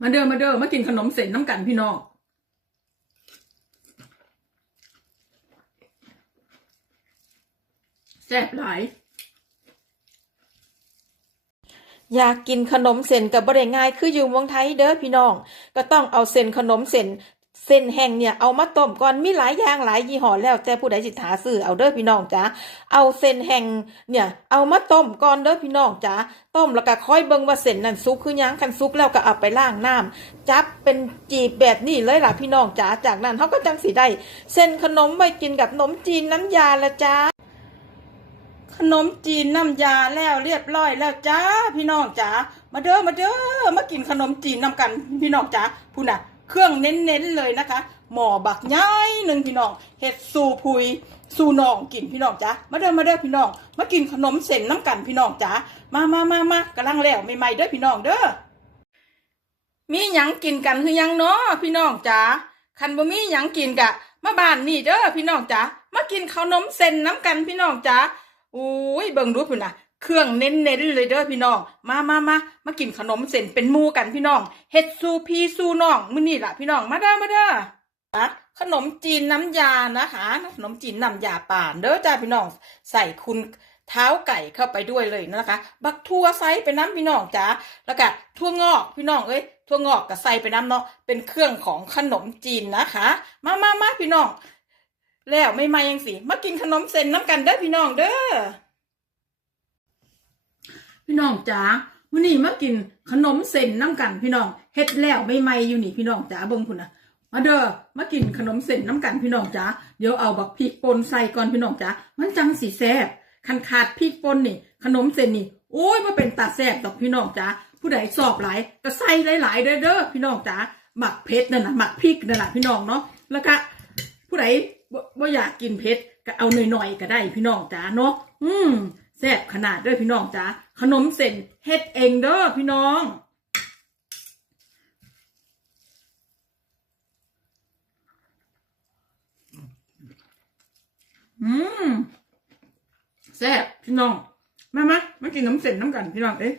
มาเด้อมาเด้อมากินขนมเส้นน้ำกันพี่น้องแซ่บหลายอยากกินขนมเส้นกับบ่ได้ง่ายคืออยู่เมืองไทยเด้อพี่น้อง ก็ต้องเอาเส้นขนมเส้น เส้นแห้งเนี่ยเอามาต้มก่อนมีหลายอย่างหลายยี่ห้อแล้วแต่ผู้ใดสิตหาซื้อเอาเด้อพี่น้องจ้าเอาเส้นแห้งเนี่ยเอามาต้มก่อนเด้อพี่น้องจ้าต้มแล้วก็ค่อยเบิ่งว่าเส้นนั้นสุกคือยังคันสุกแล้วก็เอาไปล้างน้ำจับเป็นจีบแบบนี้เลยล่ะพี่น้องจ้าจากนั้นเขาก็จังสิได้เส้นขนมไว้กินกับขนมจีนน้ำยาละจ้าขนมจีนน้ำยาแล้วเรียบร้อยแล้วจ้าพี่น้องจ๋ามาเด้อมาเด้อมากินขนมจีนนำกันพี่น้องจ๋าพูน่ะ เครื่องเน้นๆเลยนะคะ หมอบักย้ายหนึ่งพี่น้องเห็ดสูพุยสูนองกินพี่น้องจ๋ามาเด้อมาเด้อพี่น้องมากินขนมเส้นน้ำกันพี่น้องจ๋ามามามามากำลังแล้วใหม่ๆเด้อพี่น้องเด้อมีหยังกินกันคือยังเนาะพี่น้องจ๋าคันบ่มีหยังกินกะมาบ้านนี่เด้อพี่น้องจ๋ามากินขนมเส้นน้ำกันพี่น้องจ๋าอุ้ยเบิ่งดูพุ่นนะ เครื่องเน้นๆเลยเด้อพี่น้อง มามามามากินขนมเส้นเป็นมูกันพี่น้อง เฮ็ดซูพีซูน้องมื้อนี้ล่ะพี่น้อง มาเด้อมาเด้ออะขนมจีนน้ำยานะคะ ขนมจีนน้ำยาป่านเด้อจ้าพี่น้อง ใส่คุณเท้าไก่เข้าไปด้วยเลยนะคะ บักทั่วใส่ไปน้ำพี่น้องจ้าแล้วก็ทั่วงอกพี่น้องเอ้ยทั่วงอกก็ใส่ไปน้ำเนาะ เป็นเครื่องของขนมจีนนะคะ มามามาพี่น้อง แล้วไม่มายังสิ มากินขนมเส้นน้ำกันเด้อพี่น้องเด้อ พี่น้องจ๋าวันนี้มากินขนมเส้นน้ำกันพี่น้องเฮ็ดแล้วไม่ไม่อยู่นี่พี่น้องจ๋าเบิ่งพุ่นะมาเด้อมากินขนมเส้นน้ำกันพี่น้องจ๋าเดี๋ยวเอาบักพริกป่นใส่ก่อนพี่น้องจ๋ามันจังสีแซ่บคันขาดพริกป่นนี่ขนมเส้นนี่โอ้ยมาเป็นตาแซ่บดอกพี่น้องจ๋าผู้ใดสอบหลายก็ใส่หลายๆเด้อเด้อพี่น้องจ๋าหมักเผ็ดนั่นน่ะหมักพริกนั่นแหละพี่น้องเนาะแล้วก็ผู้ใดบ่บ่อยากกินเผ็ดก็เอาหน่อยๆก็ได้พี่น้องจ๋าเนาะอืม แซ่บขนาดด้วยพี่น้องจ้าขนมเส้นเฮ็ดเองเด้อพี่น้องอืมแซ่บพี่น้องมามามากินน้ำเส้นน้ำกันพี่น้องเอ๊ะ